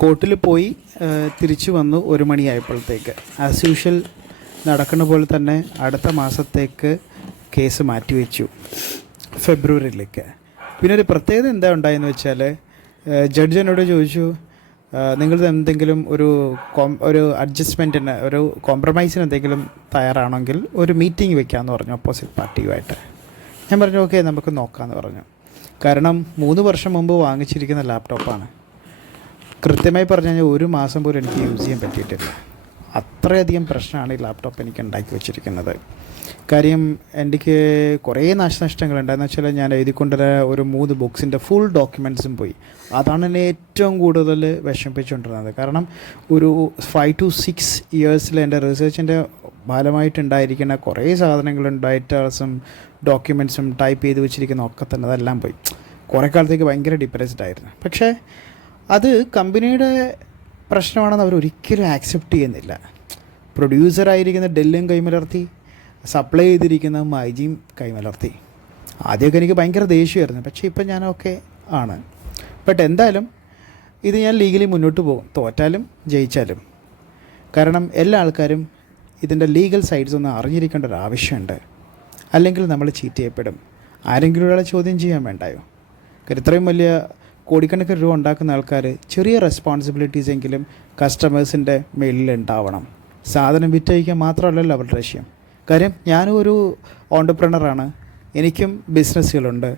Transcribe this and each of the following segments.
കോർട്ടിൽ പോയി തിരിച്ചു വന്നു 1 മണിയായപ്പോഴത്തേക്ക്. ആസ് യൂഷ്വൽ നടക്കുന്ന പോലെ തന്നെ അടുത്ത മാസത്തേക്ക് കേസ് മാറ്റിവെച്ചു, ഫെബ്രുവരിയിലേക്ക്. പിന്നെ ഒരു പ്രത്യേകത എന്താ ഉണ്ടായെന്ന് വെച്ചാൽ, ജഡ്ജ് എന്നോട് ചോദിച്ചു, നിങ്ങൾ എന്തെങ്കിലും ഒരു അഡ്ജസ്റ്റ്മെൻറ്റിന്, ഒരു കോംപ്രമൈസിന് എന്തെങ്കിലും തയ്യാറാണെങ്കിൽ ഒരു മീറ്റിംഗ് വെക്കാമെന്ന് പറഞ്ഞു ഓപ്പോസിറ്റ് പാർട്ടിയുമായിട്ട്. ഞാൻ പറഞ്ഞു ഓക്കെ, നമുക്ക് നോക്കാമെന്ന് പറഞ്ഞു. കാരണം 3 വർഷം മുമ്പ് വാങ്ങിച്ചിരിക്കുന്ന ലാപ്ടോപ്പാണ്. കൃത്യമായി പറഞ്ഞു കഴിഞ്ഞാൽ 1 മാസം പോലും എനിക്ക് യൂസ് ചെയ്യാൻ പറ്റിയിട്ടില്ല. അത്രയധികം പ്രശ്നമാണ് ഈ ലാപ്ടോപ്പ് എനിക്ക് ഉണ്ടാക്കി വെച്ചിരിക്കുന്നത്. കാര്യം എനിക്ക് കുറേ നാശനഷ്ടങ്ങളുണ്ട്. എന്ന് വെച്ചാൽ ഞാൻ എഴുതിക്കൊണ്ടുവര ഒരു 3 ബുക്സിൻ്റെ ഫുൾ ഡോക്യുമെൻറ്റ്സും പോയി. അതാണ് എന്നെ ഏറ്റവും കൂടുതൽ വിഷമിപ്പിച്ചുകൊണ്ടിരുന്നത്. കാരണം ഒരു 5 to 6 ഇയേഴ്സിൽ എൻ്റെ റിസർച്ചിൻ്റെ ഫലമായിട്ടുണ്ടായിരിക്കുന്ന കുറേ സാധനങ്ങളും ഡേറ്റാസും ഡോക്യുമെൻറ്റ്സും ടൈപ്പ് ചെയ്ത് വെച്ചിരിക്കുന്ന ഒക്കെ തന്നെ അതെല്ലാം പോയി. കുറേ കാലത്തേക്ക് ഭയങ്കര ഡിപ്രസ്ഡ് ആയിരുന്നു. പക്ഷേ അത് കമ്പനിയുടെ പ്രശ്നമാണെന്ന് അവരൊരിക്കലും ആക്സെപ്റ്റ് ചെയ്യുന്നില്ല. പ്രൊഡ്യൂസറായിരിക്കുന്ന ഡെല്ലും കൈമലർത്തി, സപ്ലൈ ചെയ്തിരിക്കുന്ന മൈജിയും കൈമലർത്തി. ആദ്യമൊക്കെ എനിക്ക് ഭയങ്കര ദേഷ്യമായിരുന്നു, പക്ഷേ ഇപ്പം ഞാനൊക്കെ ആണ്. ബട്ട് എന്തായാലും ഇത് ഞാൻ ലീഗലി മുന്നോട്ട് പോകും, തോറ്റാലും ജയിച്ചാലും. കാരണം എല്ലാ ആൾക്കാരും ഇതിൻ്റെ ലീഗൽ സൈഡ്സ് ഒന്ന് അറിഞ്ഞിരിക്കേണ്ട ഒരു ആവശ്യമുണ്ട്. അല്ലെങ്കിൽ നമ്മൾ ചീറ്റ് ചെയ്യപ്പെടും. ആരെങ്കിലും ഒരാളെ ചോദ്യം ചെയ്യാൻ വേണ്ടായോ? കാരണം ഇത്രയും വലിയ കോടിക്കണക്കിന് രൂപ ഉണ്ടാക്കുന്ന ആൾക്കാർ ചെറിയ റെസ്പോൺസിബിലിറ്റീസ് എങ്കിലും കസ്റ്റമേഴ്സിൻ്റെ മേലിൽ ഉണ്ടാവണം. സാധനം വിറ്റഴിക്കാൻ മാത്രമല്ലല്ലോ അവരുടെ ലക്ഷ്യം. കാര്യം ഞാനും ഒരു ഓൺടർപ്രണറാണ്, എനിക്കും ബിസിനസ്സുകളുണ്ട്.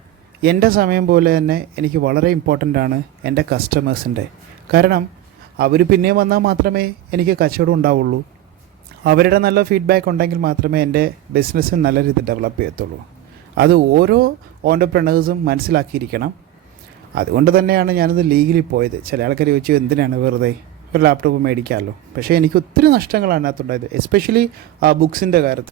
എൻ്റെ സമയം പോലെ തന്നെ എനിക്ക് വളരെ ഇമ്പോർട്ടൻ്റ് ആണ് എൻ്റെ കസ്റ്റമേഴ്സിൻ്റെ. കാരണം അവർ പിന്നെയും വന്നാൽ മാത്രമേ എനിക്ക് കച്ചവടം ഉണ്ടാവുള്ളൂ. അവരുടെ നല്ല ഫീഡ്ബാക്ക് ഉണ്ടെങ്കിൽ മാത്രമേ എൻ്റെ ബിസിനസ് നല്ല രീതിയിൽ ഡെവലപ്പ് ചെയ്യത്തുള്ളൂ. അത് ഓരോ ഓൺടർപ്രണേഴ്സും മനസ്സിലാക്കിയിരിക്കണം. അതുകൊണ്ട് തന്നെയാണ് ഞാനത് ലീഗലി പോയത്. ചില ആൾക്കാർ ചോദിച്ചു എന്തിനാണ് വെറുതെ ഒരു ലാപ്ടോപ്പ് മേടിക്കാമല്ലോ. പക്ഷേ എനിക്ക് ഒത്തിരി നഷ്ടങ്ങളാണ് അതിനകത്തുണ്ടായത്, എസ്പെഷ്യലി ആ ബുക്സിൻ്റെ കാര്യത്തിൽ.